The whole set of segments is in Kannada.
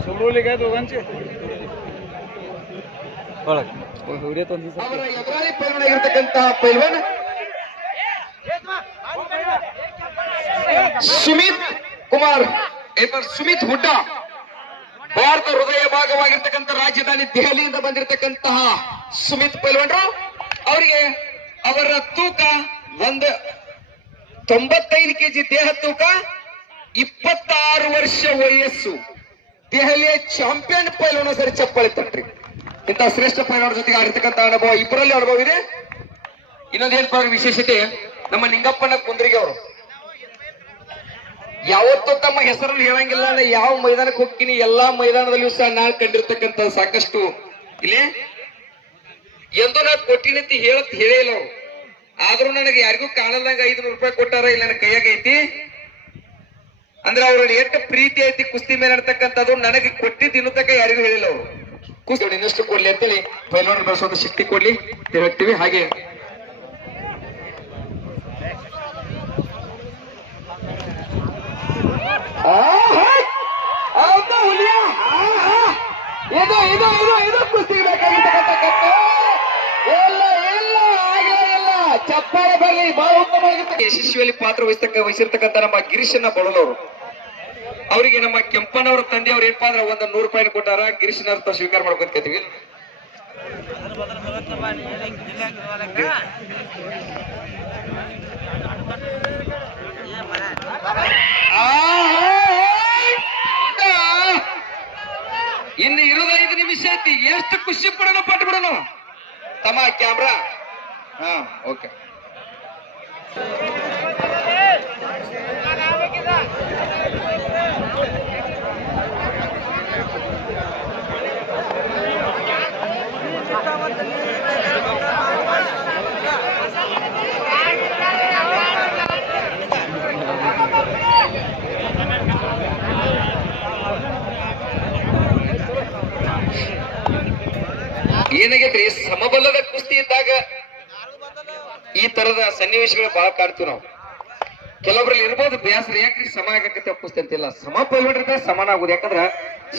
सोडवले काय दोघांचे ಅವರ ಎದುರಾಳಿ ಪೈಲ್ವಾನಾಗಿರ್ತಕ್ಕಂತಹ ಪೈಲ್ವಾನ್ ಸುಮಿತ್ ಕುಮಾರ್ ಏಪರ್ ಸುಮಿತ್ ಹುಡ್ಡ ಭಾರತ ಹೃದಯ ಭಾಗವಾಗಿರ್ತಕ್ಕಂಥ ರಾಜಧಾನಿ ದೆಹಲಿಯಿಂದ ಬಂದಿರತಕ್ಕಂತಹ ಸುಮಿತ್ ಪೈಲ್ವಾನ್ರು ಅವರಿಗೆ ಅವರ ತೂಕ ಒಂದು ತೊಂಬತ್ತೈದು ಕೆಜಿ ದೇಹ ತೂಕ ಇಪ್ಪತ್ತಾರು ವರ್ಷ ವಯಸ್ಸು. ದೆಹಲಿಯ ಚಾಂಪಿಯನ್ ಪೈಲ್ವಾನ ಸರಿ ಚಪ್ಪಳಿ ತಟ್ರಿ. ಇಂತಹ ಶ್ರೇಷ್ಠ ಪೈಲ್ವಾನ ಜೊತೆಗೆ ಆಡಿರ್ತಕ್ಕಂಥ ಅನುಭವ, ಇಬ್ಬರಲ್ಲಿ ಅನುಭವ ಇದೆ. ಇನ್ನೊಂದೇನಪ್ಪ ವಿಶೇಷತೆ, ನಮ್ಮ ನಿಂಗಪ್ಪನ ಕುಂದ್ರಿಗೆ ಅವರು. ಯಾವತ್ತೂ ತಮ್ಮ ಹೆಸರನ್ನು ಹೇಳಂಗಿಲ್ಲ ಯಾವ ಮೈದಾನಕ್ಕೆ ಹೋಗ್ತೀನಿ, ಎಲ್ಲಾ ಮೈದಾನದಲ್ಲಿಯೂ ಸಹ ನಾನು ಕಂಡಿರ್ತಕ್ಕಂಥ ಸಾಕಷ್ಟು ಇಲ್ಲಿ. ಎಂದು ನಾ ಕೊಟ್ಟಿನಂತಿ ಹೇಳತ್ ಹೇಳಿಲ್ಲ ಅವ್ರು. ಆದ್ರೂ ನನಗೆ ಯಾರಿಗೂ ಕಾಣಲ್ದಂಗ ಐದ್ನೂರು ರೂಪಾಯಿ ಕೊಟ್ಟಾರ, ಇಲ್ಲ ನನ್ನ ಕೈಯಾಗ ಐತಿ ಅಂದ್ರೆ ಅವ್ರ ಎಷ್ಟು ಪ್ರೀತಿ ಐತಿ, ಕುಸ್ತಿ ಮೇಲೆ ಅಂತಕ್ಕಂಥದ್ದು ನನಗೆ ಕೊಟ್ಟಿದ್ದು ಇನ್ನೂ ಯಾರಿಗೂ ಹೇಳಿಲ್ಲ ಅವರು. ಕುಸ್ತಿ ಇನ್ನಷ್ಟು ಕೊಡ್ಲಿ ಅಂತೇಳಿ ಪೈಲ್ವಾನ ಬೆಳೆಸೋದು ಶಕ್ತಿ ಕೊಡ್ಲಿ. ಹೇಳ್ತೀವಿ ಹಾಗೆ! ಇದು ಇದು ಇದು ಇದು ಕುಸ್ತಿ ಬರಲಿ ಬಹಳ ಯಶಸ್ವಿಯಲ್ಲಿ ಪಾತ್ರ ವಹಿಸ್ತಕ್ಕ ವಹಿಸಿರ್ತಕ್ಕಂಥ ನಮ್ಮ ಗಿರೀಶನ್ನ ಬಳಲವರು ಅವರಿಗೆ ನಮ್ಮ ಕೆಂಪನವರ ತಂದೆ ಅವ್ರು ಏನಪ್ಪಾ ಅಂದ್ರೆ ಒಂದು ನೂರು ರೂಪಾಯಿ ಕೊಟ್ಟಾರ. ಗಿರೀಶನ ಅರ್ಥ ಸ್ವೀಕಾರ ಮಾಡ್ಕೊಂತೀವಿ ಇನ್ನು ಇರೋದು ಐದು ನಿಮಿಷ ಐತಿ ಎಷ್ಟು ಖುಷಿ ಪಡೋಣ ಪಟ್ಟು ಬಿಡೋಣ ತಮ್ಮ ಕ್ಯಾಮ್ರಾ? ಹಾ, ಓಕೆ. ಏನಾಗೈತ್ರಿ ಸಮಬಲದ ಕುಸ್ತಿ ಇದ್ದಾಗ ಈ ತರದ ಸನ್ನಿವೇಶಗಳು ಬಹಳ ಕಾಡ್ತೀವಿ ನಾವು. ಕೆಲವೊಬ್ರಲ್ಲಿ ಇರ್ಬೋದು ಬೇಸರ ಯಾಕ್ರಿ ಸಮ ಆಗತ್ತೆ ಕುಸ್ತಿ ಅಂತಿಲ್ಲ. ಸಮ ಪೈಲ್ವಾಡ್ರೆ ಸಮಾನ ಆಗುದು ಯಾಕಂದ್ರ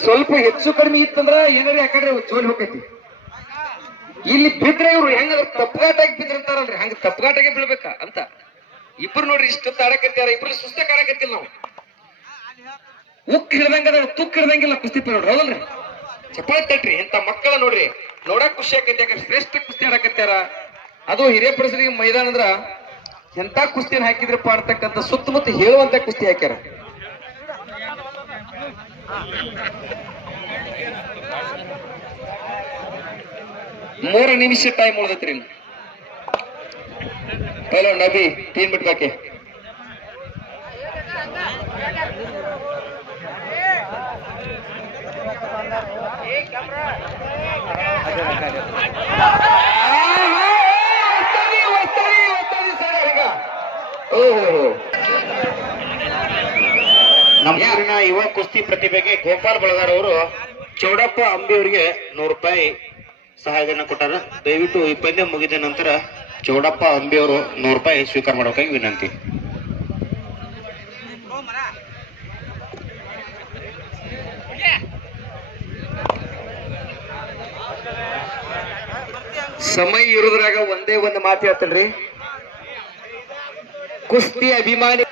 ಸ್ವಲ್ಪ ಹೆಚ್ಚು ಕಡಿಮೆ ಇತ್ತಂದ್ರ ಏನಾರ ಯಾಕಂದ್ರೆ ಜೋಲಿ ಹೋಗೈತಿ. ಇಲ್ಲಿ ಬಿದ್ರೆ ಇವ್ರು ಹೆಂಗ ತಪ್ಪಗಾಟಾಗಿ ಬಿದ್ದಿರ್ತಾರಲ್ರಿ ಹಂಗ ತಪ್ಪಗಾಟಾಗೆ ಬೀಳ್ಬೇಕ ಅಂತ. ಇಬ್ರು ನೋಡ್ರಿ ಇಷ್ಟು ತಾಡಕತ್ತಾರ ಇಬ್ರು ಸುಸ್ತ ಕಾಡಕತ್ತಿಲ್ಲ ನಾವು. ಉಕ್ ಹಿಡ್ದಂಗ ತುಕ್ ಹಿಡ್ದಂಗಿಲ್ಲ ಕುಸ್ತಿ ನೋಡ್ರಿ ಹೌದಲ್ರಿ? ಚಪ್ಪಾಳೆ ತಟ್ರಿ ಇಂತ ಮಕ್ಕಳ ನೋಡ್ರಿ. ನೋಡಕ್ ಖುಷಿ ಆಕೈತಿ, ಯಾಕಂದ್ರೆ ಶ್ರೇಷ್ಠ ಕುಸ್ತಿ ಆಡಕತ್ತಾರ. ಅದು ಹಿರಿಯಪಡಿಸರಿಗೆ ಮೈದಾನ ಅಂದ್ರ ಎಂತ ಕುಸ್ತಿನ ಹಾಕಿದ್ರಪ್ಪ ಅಂತಕ್ಕಂಥ ಸುತ್ತಮುತ್ತ ಹೇಳುವಂತ ಕುಸ್ತಿ ಹಾಕ್ಯಾರ. ಮೂರು ನಿಮಿಷ ಟೈಮ್ ಉಳ್ದತ್ರಿ ಹಲೋ ನಬಿ ತೀನ್ ಬಿಟ್ ನಮ್ಮೂರಿನ ಯುವ ಕುಸ್ತಿ ಪ್ರತಿಭೆಗೆ ಗೋಪಾಲ್ ಬಳಗಾರ್ ಅವರು ಚೌಡಪ್ಪ ಅಂಬಿ ಅವರಿಗೆ ನೂರು ರೂಪಾಯಿ ಸಹಾಯಧನ ಕೊಟ್ಟಾರ. ದಯವಿಟ್ಟು ಈ ಪಂದ್ಯ ಮುಗಿದ ನಂತರ ಚೌಡಪ್ಪ ಅಂಬಿ ಅವರು ನೂರು ರೂಪಾಯಿ ಸ್ವೀಕಾರ ಮಾಡಬೇಕಾಗಿ ವಿನಂತಿ. ಸಮಯ ಇರೋದ್ರಾಗ ಒಂದೇ ಒಂದು ಮಾತು ಹೇಳ್ತೇನ್ರಿ? ಕುಸ್ತಿ ಅಭಿಮಾನಿ.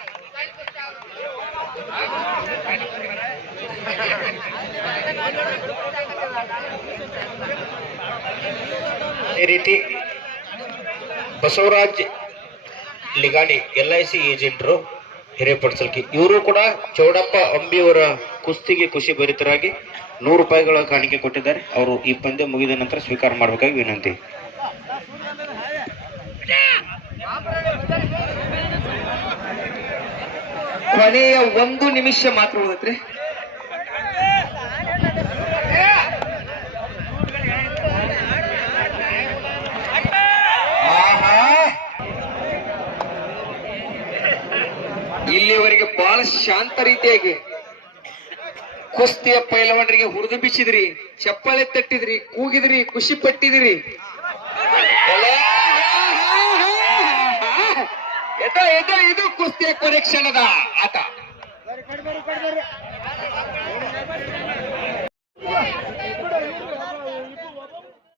ಅದೇ ರೀತಿ Basavaraj Ligadi, L I C ಏಜೆಂಟ್ರು Hirepadsalgi ಇವರು ಕೂಡ ಚೌಡಪ್ಪ ಅಂಬಿಯವರ ಕುಸ್ತಿಗೆ ಖುಷಿ ಭರಿತರಾಗಿ ನೂರು ರೂಪಾಯಿಗಳ ಕಾಣಿಕೆ ಕೊಟ್ಟಿದ್ದಾರೆ. ಅವರು ಈ ಪಂದ್ಯ ಮುಗಿದ ನಂತರ ಸ್ವೀಕಾರ ಮಾಡಬೇಕಾಗಿ ವಿನಂತಿ. ಕೊನೆಯ ಒಂದು ನಿಮಿಷ ಮಾತ್ರ ಉಳಿದೈತ್ರಿ. ಇಲ್ಲಿವರೆಗೆ ಬಹಳ ಶಾಂತ ರೀತಿಯಾಗಿ ಕುಸ್ತಿಯ ಪೈಲವಾನರಿಗೆ ಹುರಿದು ಬಿಚ್ಚಿದ್ರಿ, ಚಪ್ಪಾಳೆ ತಟ್ಟಿದ್ರಿ, ಕೂಗಿದ್ರಿ, ಖುಷಿ ಪಟ್ಟಿದಿರಿ ಆಟ ಎಂದ್ರೆ ಇದು ಕುಸ್ತಿಯ ಕೊನೆ ಕ್ಷಣದ ಆಟ